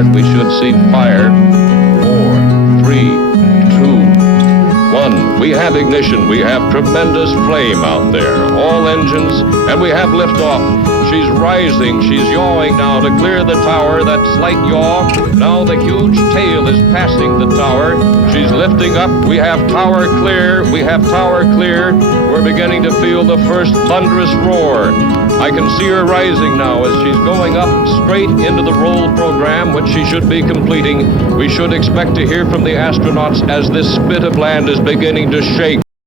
start, we should see fire. 4, 3, 2, 1. We have ignition. We have tremendous flame out there. All engines, and we have liftoff. She's rising. She's yawing now to clear the tower. That slight yaw. Now the huge tail is passing the tower. She's lifting up. We have tower clear. We have tower clear. We're beginning to feel the first thunderous roar. I can see her rising now as she's going up straight into the roll program, which she should be completing. We should expect to hear from the astronauts as this spit of land is beginning to shake.